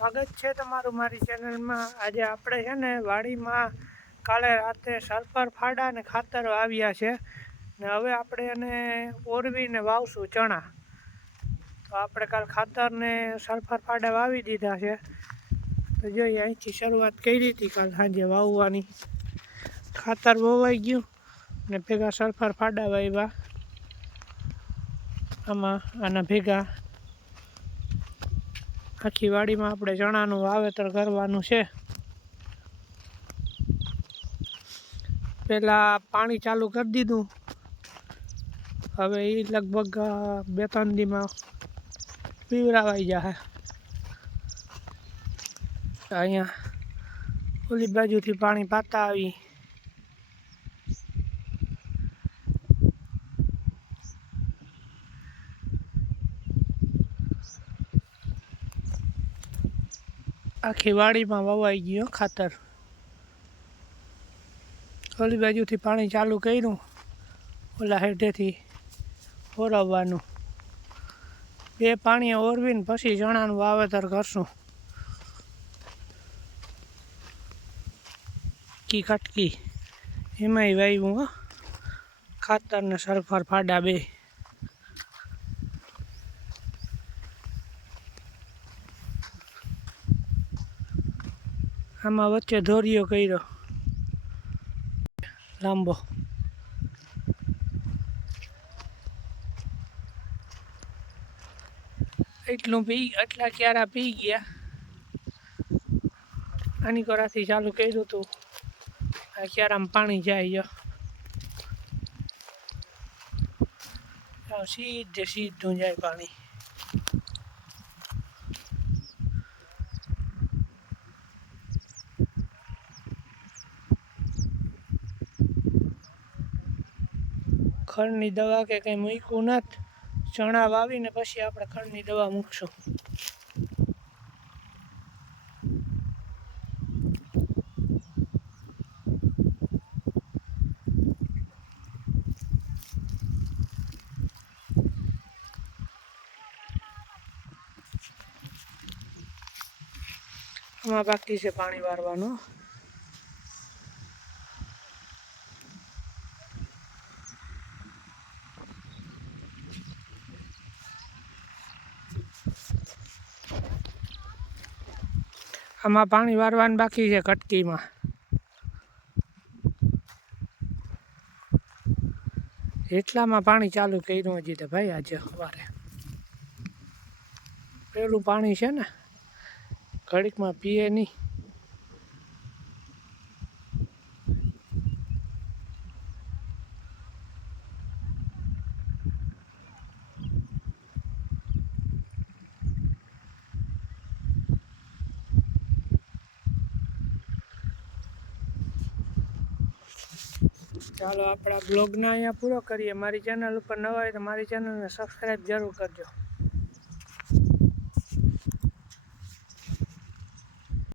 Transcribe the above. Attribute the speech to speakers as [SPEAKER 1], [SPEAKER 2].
[SPEAKER 1] સ્વાગત છે તમારું મારી ચેનલમાં. આજે આપણે છે ને વાડીમાં કાલે રાતે સલ્ફર ફાડા અને ખાતર વાવ્યા છે. ને હવે આપણે એને ઓરવીને વાવશું ચણા. તો આપણે કાલ ખાતર ને સલ્ફર ફાડા વાવી દીધા છે. તો જોઈએ અહીંથી શરૂઆત કરી હતી કાલ સાંજે વાવવાની. ખાતર વવાઈ ગયું ને ભેગા સલ્ફર ફાડા વાવ્યા. આમાં આના ભેગા આખી વાડીમાં આપણે ચણાનું વાવેતર કરવાનું છે. પહેલાં પાણી ચાલુ કરી દીધું. હવે એ લગભગ બે ત્રણ દીમાં પીવરાવાઈ જશે અહીંયા ઓલી બાજુથી પાણી પાતા આવી. આખી વાડીમાં વવાઈ ગયો ખાતર. ઓલી બાજુથી પાણી ચાલુ કર્યું. ઓલા હેઠેથી ઓરવવાનું. બે પાણી ઓરવીને પછી ચણાનું વાવેતર કરશું. કી કટકી. એમાંય વાવ્યું ખાતર ને સલ્ફર ફાડા બે. આમાં વચ્ચે ધોરિયો કર્યો. લાંબો. એટલું પી આટલા ક્યારા પી ગયા. આની કોરાથી ચાલુ કર્યું હતું આ ક્યારામાં પાણી જાય સીધે સીધું જાય પાણી. ખડની દવા કે કંઈ મૂક્યું નથી ચણા વાવીને પછી આપણે ખડની દવા મૂકશું. આમાં બાકી છે પાણી વારવાનું આમાં પાણી વારવાનું બાકી છે કટકીમાં. એટલામાં પાણી ચાલુ કર્યું હજી તો ભાઈ આજે સવારે. પેલું પાણી છે ને, ઘડીકમાં પીએ નહીં. ચાલો આપણા બ્લોગને અહીંયા પૂરો કરીએ. મારી ચેનલ ઉપર નવા હોય તો મારી ચેનલને સબસ્ક્રાઈબ જરૂર કરજો.